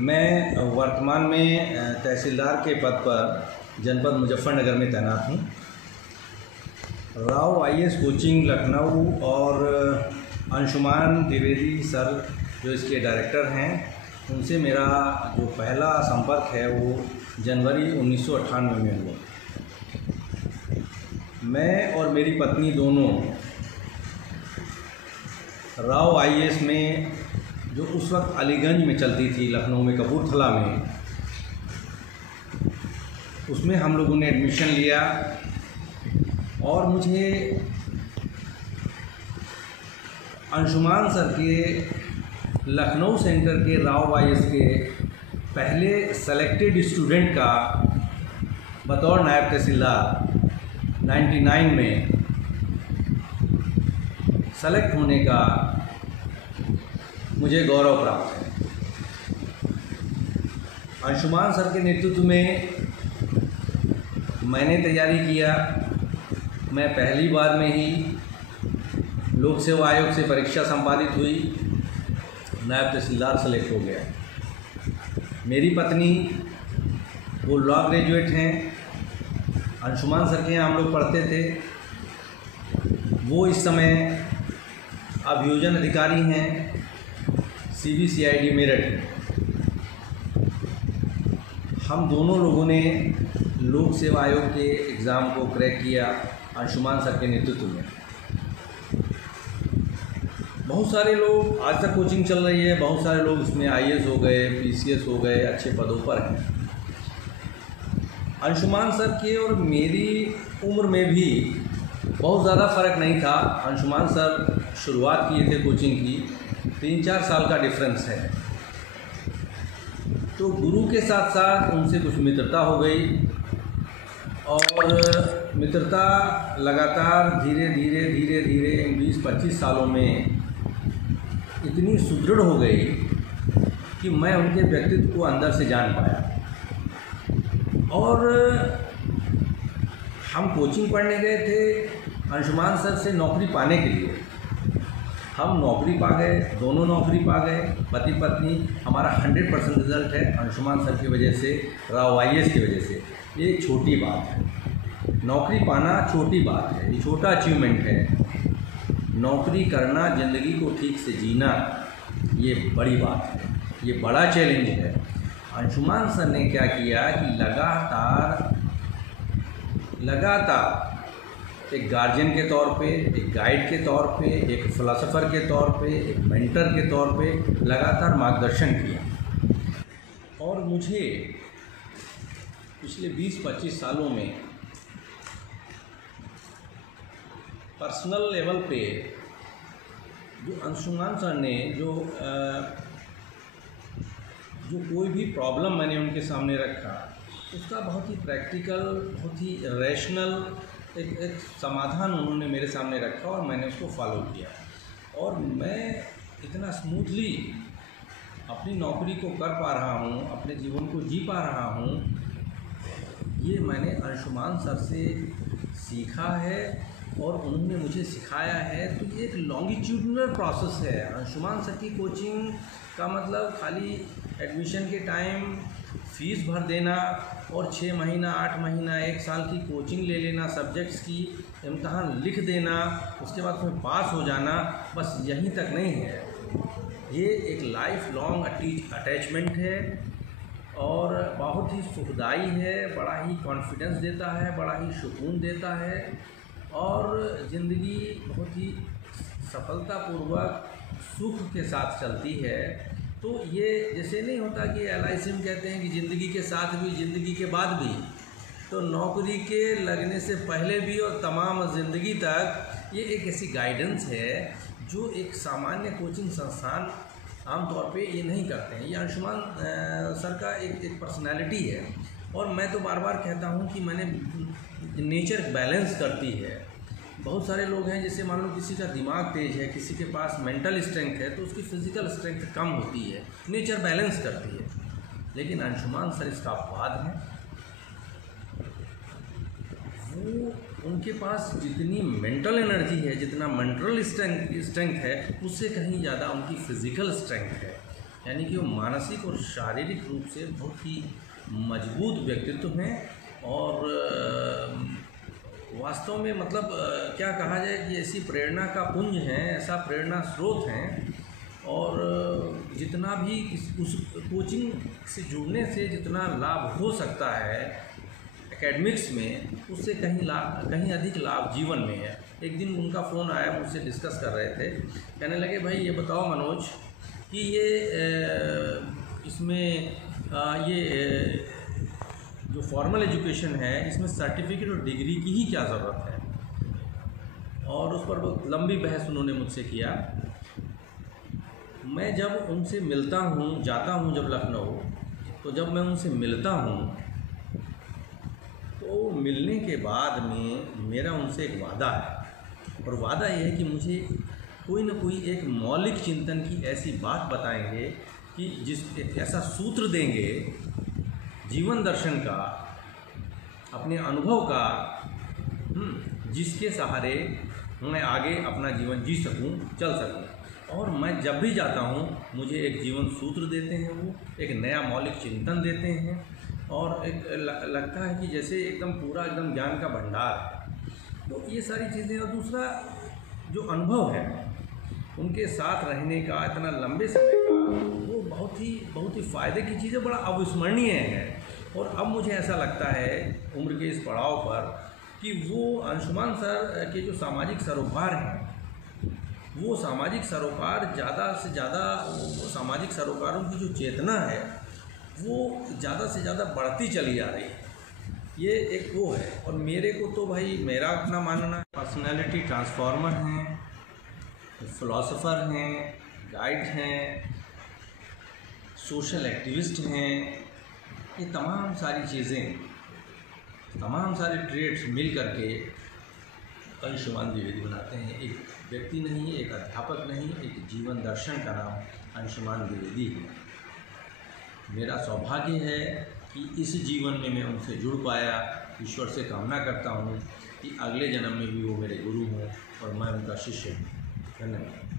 मैं वर्तमान में तहसीलदार के पद पर जनपद मुजफ्फरनगर में तैनात हूँ। राव आईएएस कोचिंग लखनऊ और अंशुमान द्विवेदी सर जो इसके डायरेक्टर हैं, उनसे मेरा जो पहला संपर्क है वो जनवरी 1998 में हुआ। मैं और मेरी पत्नी दोनों राव आईएएस में, जो उस वक्त अलीगंज में चलती थी, लखनऊ में कपूरथला में, उसमें हम लोगों ने एडमिशन लिया और मुझे अंशुमान सर के लखनऊ सेंटर के राव आईएएस के पहले सेलेक्टेड स्टूडेंट का बतौर नायब तहसीलदार 99 में सेलेक्ट होने का मुझे गौरव प्राप्त है। अंशुमान सर के नेतृत्व में मैंने तैयारी किया। मैं पहली बार में ही लोक सेवा आयोग से परीक्षा संपादित हुई, नायब तहसीलदार सेलेक्ट हो गया। मेरी पत्नी वो लॉ ग्रेजुएट हैं। अंशुमान सर के यहाँ हम लोग पढ़ते थे। वो इस समय अभियोजन अधिकारी हैं CBCID मेरठ। हम दोनों लोगों ने लोक सेवा आयोग के एग्ज़ाम को क्रैक किया अंशुमान सर के नेतृत्व में। बहुत सारे लोग, आज तक कोचिंग चल रही है, बहुत सारे लोग इसमें IAS हो गए, PCS हो गए, अच्छे पदों पर हैं। अंशुमान सर के और मेरी उम्र में भी बहुत ज़्यादा फ़र्क नहीं था। अंशुमान सर शुरुआत किए थे कोचिंग की, 3-4 साल का डिफरेंस है। तो गुरु के साथ साथ उनसे कुछ मित्रता हो गई और मित्रता लगातार धीरे धीरे 20-25 सालों में इतनी सुदृढ़ हो गई कि मैं उनके व्यक्तित्व को अंदर से जान पाया। और हम कोचिंग पढ़ने गए थे अंशुमान सर से नौकरी पाने के लिए। हम नौकरी पा गए, दोनों नौकरी पा गए, पति पत्नी। हमारा 100% रिजल्ट है अंशुमान सर की वजह से, राव आईएएस की वजह से। ये छोटी बात है, नौकरी पाना छोटी बात है, ये छोटा अचीवमेंट है। नौकरी करना, ज़िंदगी को ठीक से जीना, ये बड़ी बात है, ये बड़ा चैलेंज है। अंशुमान सर ने क्या किया कि लगातार एक गार्जियन के तौर पे, एक गाइड के तौर पे, एक फिलोसोफर के तौर पे, एक मेंटर के तौर पे लगातार मार्गदर्शन किया। और मुझे पिछले 20-25 सालों में पर्सनल लेवल पे जो अंशुमान सर ने जो कोई भी प्रॉब्लम मैंने उनके सामने रखा, उसका बहुत ही प्रैक्टिकल, बहुत ही रैशनल एक समाधान उन्होंने मेरे सामने रखा और मैंने उसको फॉलो किया। और मैं इतना स्मूथली अपनी नौकरी को कर पा रहा हूँ, अपने जीवन को जी पा रहा हूँ, ये मैंने अंशुमान सर से सीखा है और उन्होंने मुझे सिखाया है। तो ये एक लॉन्गिट्यूडनल प्रोसेस है। अंशुमान सर की कोचिंग का मतलब खाली एडमिशन के टाइम फ़ीस भर देना और 6 महीना, 8 महीना, 1 साल की कोचिंग ले लेना, सब्जेक्ट्स की इम्तहान लिख देना, उसके बाद उसमें पास हो जाना, बस यहीं तक नहीं है। ये एक लाइफ लॉन्ग अटैचमेंट है और बहुत ही सुखदाई है, बड़ा ही कॉन्फिडेंस देता है, बड़ा ही सुकून देता है और ज़िंदगी बहुत ही सफलतापूर्वक सुख के साथ चलती है। तो ये जैसे नहीं होता कि LIC में कहते हैं कि ज़िंदगी के साथ भी, ज़िंदगी के बाद भी, तो नौकरी के लगने से पहले भी और तमाम ज़िंदगी तक ये एक ऐसी गाइडेंस है जो एक सामान्य कोचिंग संस्थान आमतौर पे ये नहीं करते हैं। ये अंशुमान सर का एक पर्सनैलिटी है। और मैं तो बार बार कहता हूँ कि मैंने नेचर बैलेंस करती है। बहुत सारे लोग हैं, जैसे मान लो किसी का दिमाग तेज है, किसी के पास मेंटल स्ट्रेंथ है, तो उसकी फिज़िकल स्ट्रेंथ कम होती है, नेचर बैलेंस करती है। लेकिन अंशुमान सर इसका अपवाद है। वो उनके पास जितनी मेंटल एनर्जी है, जितना मेंटल स्ट्रेंथ है, उससे कहीं ज़्यादा उनकी फ़िज़िकल स्ट्रेंथ है। यानी कि वो मानसिक और शारीरिक रूप से बहुत ही मजबूत व्यक्तित्व हैं और वास्तव में मतलब क्या कहा जाए कि ऐसी प्रेरणा का पुंज हैं, ऐसा प्रेरणा स्रोत हैं। और जितना भी उस कोचिंग से जुड़ने से जितना लाभ हो सकता है एकेडमिक्स में, उससे कहीं अधिक लाभ जीवन में है। एक दिन उनका फ़ोन आया, मुझसे डिस्कस कर रहे थे, कहने लगे भाई ये बताओ मनोज कि ये इसमें ये जो फॉर्मल एजुकेशन है इसमें सर्टिफिकेट और डिग्री की ही क्या ज़रूरत है। और उस पर बहुत लंबी बहस उन्होंने मुझसे किया। मैं जब उनसे मिलता हूँ, जाता हूँ जब लखनऊ, तो जब मैं उनसे मिलता हूँ तो मिलने के बाद में मेरा उनसे एक वादा है, और वादा ये है कि मुझे कोई ना कोई एक मौलिक चिंतन की ऐसी बात बताएंगे कि एक ऐसा सूत्र देंगे जीवन दर्शन का, अपने अनुभव का, जिसके सहारे मैं आगे अपना जीवन जी सकूं, चल सकूं। और मैं जब भी जाता हूं मुझे एक जीवन सूत्र देते हैं, वो एक नया मौलिक चिंतन देते हैं, और एक लगता है कि जैसे एकदम पूरा एकदम ज्ञान का भंडार है। तो ये सारी चीज़ें। और दूसरा जो अनुभव है उनके साथ रहने का इतना लंबे समय का, वो बहुत ही फ़ायदे की चीज़ है, बड़ा अविस्मरणीय है। और अब मुझे ऐसा लगता है उम्र के इस पड़ाव पर कि वो अंशुमान सर के जो सामाजिक सरोकार हैं, वो सामाजिक सरोकार ज़्यादा से ज़्यादा, सामाजिक सरोकारों की जो चेतना है वो ज़्यादा से ज़्यादा बढ़ती चली जा रही है। ये एक वो है। और मेरे को तो भाई मेरा अपना मानना, पर्सनालिटी ट्रांसफॉर्मर हैं, फिलोसोफर हैं, गाइड हैं, सोशल एक्टिविस्ट हैं, ये तमाम सारी चीज़ें, तमाम सारे ट्रेड्स मिल करके अंशुमान द्विवेदी बनाते हैं। एक व्यक्ति नहीं, एक अध्यापक नहीं, एक जीवन दर्शन का नाम अंशुमान द्विवेदी है। मेरा सौभाग्य है कि इस जीवन में मैं उनसे जुड़ पाया। ईश्वर से कामना करता हूँ कि अगले जन्म में भी वो मेरे गुरु हों और मैं उनका शिष्य हूँ। धन्यवाद।